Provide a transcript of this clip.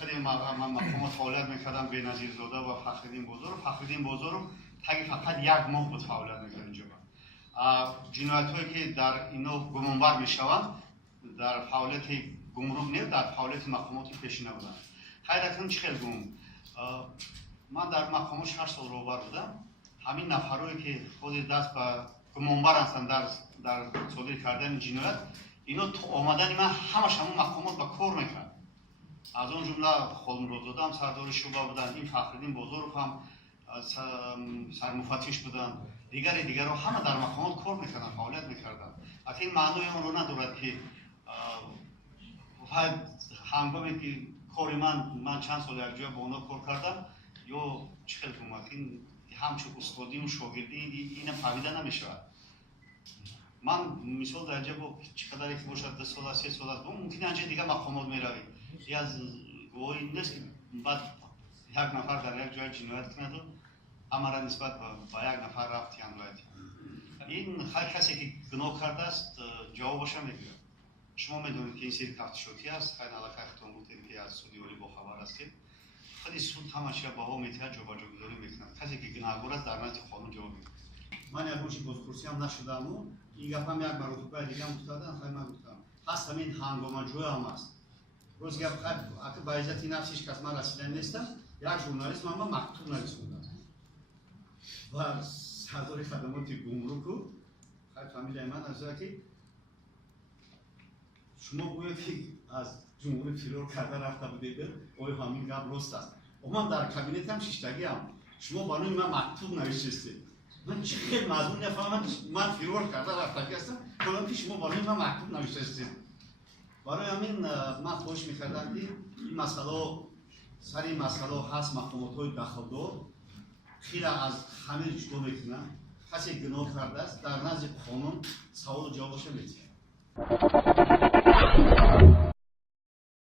خیلی مقامات فعالیت میکردم بینظیر زاده و فخرالدین بازار تاگه فقط یک ماه بود فعالیت میکرد اینجا. جنایت هایی که در اینا گمانبر میشوند در فعالیت گمرک نیست، در فعالیت مقامات پیشینه بودند. خیلی چه خیلی گم من در مقامات 8 سال روبر بودم. همین نفرایی که خود دست به گمانبر هستند در صادر کردن جنایت، اینا تو آمدن من همش همون مقامات با کار میکرد. از اون جمله خالمراد هم سردار شعبه بودن، این فخرالدین بازارов هم سرمفتش بودن، دیگر همه در مقامات کار میکردن، فعالیت میکردن. اصلا این معنای اون رو ندارد که هنگامی که کار من چند سال یک جا با اونا کار کردم یا چه خیلی کمک این همچون استادی و شاگردی این فهمیده نمیشود. من مثال در اینجا با چقدر که باشد 2 سال 3 سال است ممکنه اینجا دیگه مقامات میروی یا از گواهی نیست که بعد یک نفر در یک جای جنایت کنند و همه را نسبت با یک نفر رفت جنایت. این هر کسی که گناه کرده است جوابش میگیره. شما میدونید که این سری تفتیشاتی است، خیلی علاقه اختیار بودید که از سودی ولی با خبر هستید. خیلی سود همش بها میتونه جابجاگذاری میکنه. کسی که گناهکار است در نزد قانون جواب میگیره. من یک روزی بازپرسی هم نشدم و این گپ هم یک مرتبه دیگه هم افتادن. خیلی من گفتم هست همین هنگامجوی هم است. روز گپ اگه با عزت نفسش کس من رسیدن نیستم، یک ژورنالیست من مکتوب نرسوندم و سردار خدمات گمرک خیلی فهمیده من از که شما گویا که از جمهوری فرار کرده رفته بودید، آیا همین گپ راست است؟ و من در کابینت هم شیشتگی هم شما برای من مکتوب نوشتید. من چه خیلی مضمون نفهمم من فرار کرده رفته هستم، کلام که شما برای من مکتوب نوشتید. برای همین من خواهش می‌کردم که این مسئله سر این مسئله هست مقامات‌های دخالدار خیلی از همه جدا میکنن. کسی گناه کرده است در نزد قانون سوال و جوابش می‌دهد.